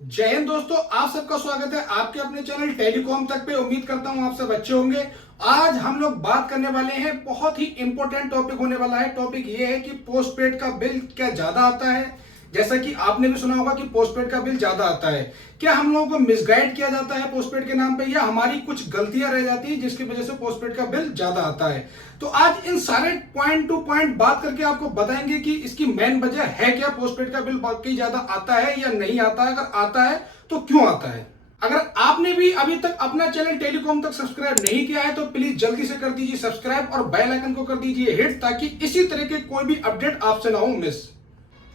जय हिंद दोस्तों, आप सबका स्वागत है आपके अपने चैनल टेलीकॉम तक पे। उम्मीद करता हूं आप सब अच्छे होंगे। आज हम लोग बात करने वाले हैं, बहुत ही इंपॉर्टेंट टॉपिक होने वाला है। टॉपिक ये है कि पोस्टपेड का बिल क्या ज्यादा आता है। जैसा कि आपने भी सुना होगा कि पोस्टपेड का बिल ज्यादा आता है। क्या हम लोगों को मिसगाइड किया जाता है पोस्टपेड के नाम पे, या हमारी कुछ गलतियां रह जाती है जिसकी वजह से पोस्टपेड का बिल ज्यादा आता है। तो आज इन सारे पॉइंट टू पॉइंट बात करके आपको बताएंगे कि इसकी मेन वजह है क्या, पोस्टपेड का बिल बाकी ज्यादा आता है या नहीं आता है, अगर आता है तो क्यों आता है। अगर आपने भी अभी तक अपना चैनल टेलीकॉम तक सब्सक्राइब नहीं किया है तो प्लीज जल्दी से कर दीजिए सब्सक्राइब और बेल आइकन को कर दीजिए हिट, ताकि इसी तरह के कोई भी अपडेट आपसे ना हो मिस।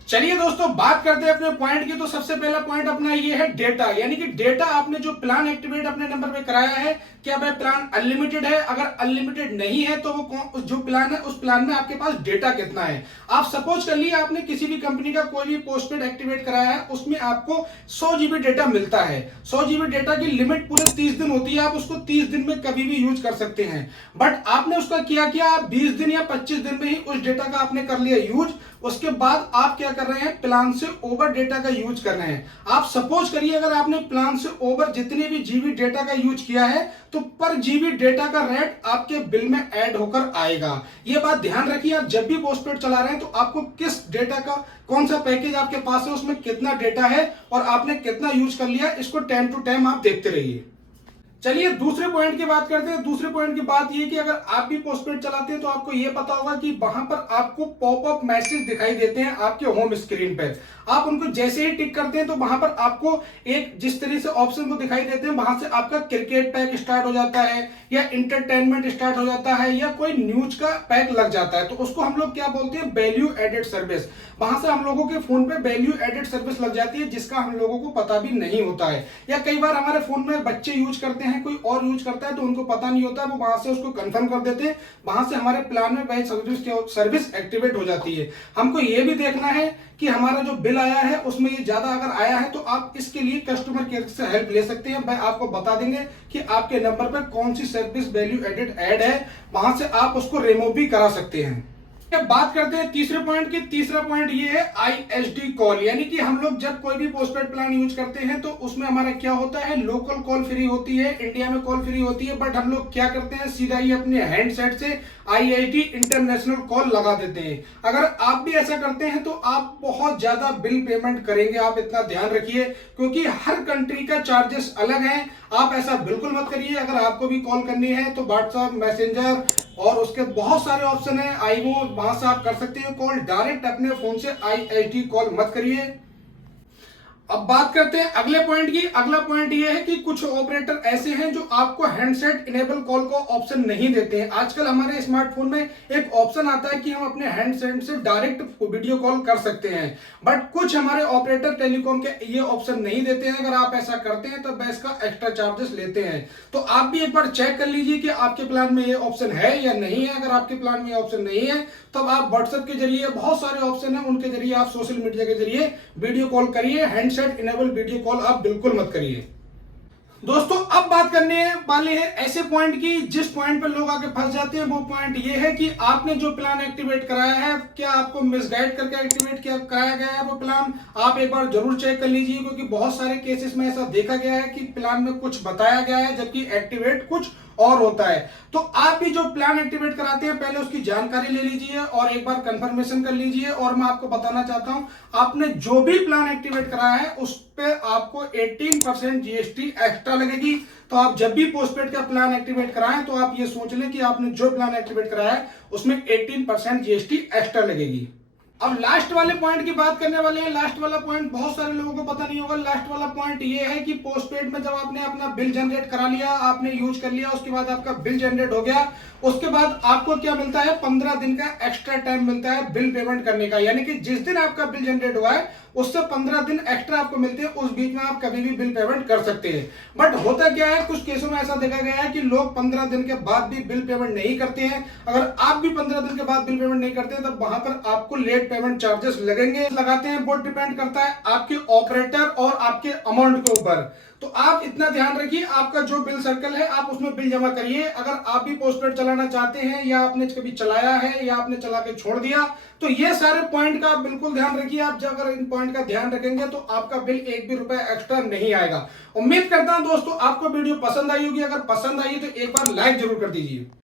चलिए दोस्तों, बात करते हैं अपने पॉइंट की। तो सबसे पहला पॉइंट अपना ये है डेटा, यानी कि डेटा आपने जो प्लान एक्टिवेट अपने नंबर पे कराया है, क्या वह प्लान अनलिमिटेड है। अगर अनलिमिटेड नहीं है तो वो जो प्लान है उस प्लान में आपके पास डेटा कितना है। आप सपोज कर लिए आपने किसी भी कंपनी का कोई भी पोस्टपेड एक्टिवेट कराया है, उसमें आपको 100 जीबी डेटा मिलता है। 100 जीबी डेटा की लिमिट पूरे 30 दिन होती है, आप उसको 30 दिन में कभी भी यूज कर सकते हैं। बट आपने उसका किया आप 20 दिन या 25 दिन में ही उस डेटा का आपने कर लिया यूज। उसके बाद आप क्या कर रहे हैं, प्लान से ओवर डेटा का यूज कर रहे हैं। आप सपोज करिए अगर आपने प्लान से ओवर जितने भी जीबी डेटा का यूज किया है तो पर जीबी डेटा का रेट आपके बिल में ऐड होकर आएगा। ये बात ध्यान रखिए, आप जब भी पोस्टपेड चला रहे हैं तो आपको किस डेटा का कौन सा पैकेज आपके पास है, उसमें कितना डेटा है और आपने कितना यूज कर लिया, इसको टाइम टू टाइम आप देखते रहिए। चलिए दूसरे पॉइंट की बात करते हैं। दूसरे पॉइंट की बात ये कि अगर आप भी पोस्टपेड चलाते हैं तो आपको ये पता होगा कि वहां पर आपको पॉपअप मैसेज दिखाई देते हैं आपके होम स्क्रीन पर। आप उनको जैसे ही टिक करते हैं तो वहां पर आपको एक जिस तरह से ऑप्शन को दिखाई देते हैं, वहां से आपका क्रिकेट पैक स्टार्ट हो जाता है या इंटरटेनमेंट स्टार्ट हो जाता है या कोई न्यूज का पैक लग जाता है, तो उसको हम लोग क्या बोलते हैं, वैल्यू एडेड सर्विस। वहां से हम लोगों के फोन पे वैल्यू एडेड सर्विस लग जाती है, जिसका हम लोगों को पता भी नहीं होता है। या कई बार हमारे फोन में बच्चे यूज करते हैं, कोई और यूज करता है तो उनको पता नहीं होता, वो वहां से उसको कंफर्म कर देते हैं, वहां से हमारे प्लान में वही सर्विस एक्टिवेट हो जाती है। हमको ये भी देखना है कि हमारा जो बिल आया है उसमें ये ज्यादा अगर आया है तो आप इसके लिए कस्टमर केयर से हेल्प ले सकते हैं। मैं आपको बता देंगे कि आपके नंबर पर कौन सी सर्विस वैल्यू एडेड ऐड है, वहां से आप उसको रिमूव भी करा सकते हैं। बात करते हैं तीसरे पॉइंट की। तीसरा पॉइंट ये है आईएसडी कॉल, यानी कि हम लोग जब कोई भी पोस्टपेड प्लान यूज करते हैं तो उसमें हमारा क्या होता है, लोकल कॉल फ्री होती है, इंडिया में कॉल फ्री होती है, बट हम लोग क्या करते हैं, सीधा ही अपने हैंडसेट से आईएसडी इंटरनेशनल कॉल लगा देते हैं। अगर आप भी ऐसा करते हैं तो आप बहुत ज्यादा बिल पेमेंट करेंगे, आप इतना ध्यान रखिए, क्योंकि हर कंट्री का चार्जेस अलग है। आप ऐसा बिल्कुल मत करिए। अगर आपको भी कॉल करनी है तो व्हाट्सएप मैसेंजर और उसके बहुत सारे ऑप्शन है, आईओ, वहां से आप कर सकते हैं कॉल। डायरेक्ट अपने फोन से आईएसडी कॉल मत करिए। अब बात करते हैं अगले पॉइंट की। अगला पॉइंट ये है कि कुछ ऑपरेटर ऐसे हैं जो आपको हैंडसेट इनेबल कॉल को ऑप्शन नहीं देते हैं। आजकल हमारे स्मार्टफोन में एक ऑप्शन आता है कि हम अपने हैंडसेट से डायरेक्ट वीडियो कॉल कर सकते हैं, बट कुछ हमारे ऑपरेटर टेलीकॉम के ये ऑप्शन नहीं देते हैं। अगर आप ऐसा करते हैं तो वह इसका एक्स्ट्रा चार्जेस लेते हैं। तो आप भी एक बार चेक कर लीजिए कि आपके प्लान में ये ऑप्शन है या नहीं है। अगर आपके प्लान में ये ऑप्शन नहीं है तब आप व्हाट्सएप के जरिए, बहुत सारे ऑप्शन है उनके जरिए, आप सोशल मीडिया के जरिए वीडियो कॉल करिए। हैंडसेट इनेबल वीडियो कॉल आप बिल्कुल मत करिए। दोस्तों अब बात करने वाले हैं ऐसे पॉइंट की जिस पॉइंट पर लोग आके फंस जाते हैं। वो पॉइंट ये है कि आपने जो प्लान एक्टिवेट कराया है, क्या आपको मिसगाइड करके एक्टिवेट किया कराया गया है वो प्लान, आप एक बार जरूर चेक कर लीजिए, क्योंकि बहुत सारे केसेस में ऐसा देखा गया है कि प्लान में कुछ बताया गया है जबकि एक्टिवेट कुछ और होता है। तो आप भी जो प्लान एक्टिवेट कराते हैं पहले उसकी जानकारी ले लीजिए और एक बार कंफर्मेशन कर लीजिए। और मैं आपको बताना चाहता हूं, आपने जो भी प्लान एक्टिवेट कराया है उस पे आपको 18% जीएसटी एक्स्ट्रा लगेगी। तो आप जब भी पोस्टपेड का प्लान एक्टिवेट कराएं तो आप ये सोच लें कि आपने जो प्लान एक्टिवेट कराया है उसमें 18% जीएसटी एक्स्ट्रा लगेगी। अब लास्ट वाले पॉइंट की बात करने वाले हैं। लास्ट वाला पॉइंट बहुत सारे लोगों को पता नहीं होगा। लास्ट वाला पॉइंट ये है कि पोस्टपेड में जब आपने अपना बिल जनरेट करा लिया, आपने यूज कर लिया, उसके बाद आपका बिल जनरेट हो गया, उसके बाद आपको क्या मिलता है, 15 दिन का एक्स्ट्रा टाइम मिलता है बिल पेमेंट करने का। यानी कि जिस दिन आपका बिल जनरेट हुआ है उससे 15 दिन एक्स्ट्रा आपको मिलते हैं, उस बीच में आप कभी भी बिल पेमेंट कर सकते हैं। बट होता क्या है, कुछ केसों में ऐसा देखा गया है कि लोग 15 दिन के बाद भी बिल पेमेंट नहीं करते हैं। अगर आप भी 15 दिन के बाद बिल पेमेंट नहीं करते हैं तब वहां पर आपको लेट पेमेंट चार्जेस लगेंगे। लगाते हैं वो डिपेंड करता है आपके ऑपरेटर और आपके अमाउंट के ऊपर। तो आप इतना ध्यान रखिए, आपका जो बिल सर्कल है आप उसमें बिल जमा करिए। अगर आप भी पोस्टपेड चलाना चाहते हैं या आपने कभी चलाया है या आपने चला के छोड़ दिया, तो ये सारे पॉइंट का बिल्कुल ध्यान रखिए। आप जब अगर इन पॉइंट का ध्यान रखेंगे तो आपका बिल एक भी रुपए एक्स्ट्रा नहीं आएगा। उम्मीद करता हूं दोस्तों आपको वीडियो पसंद आई होगी। अगर पसंद आई तो एक बार लाइक जरूर कर दीजिए।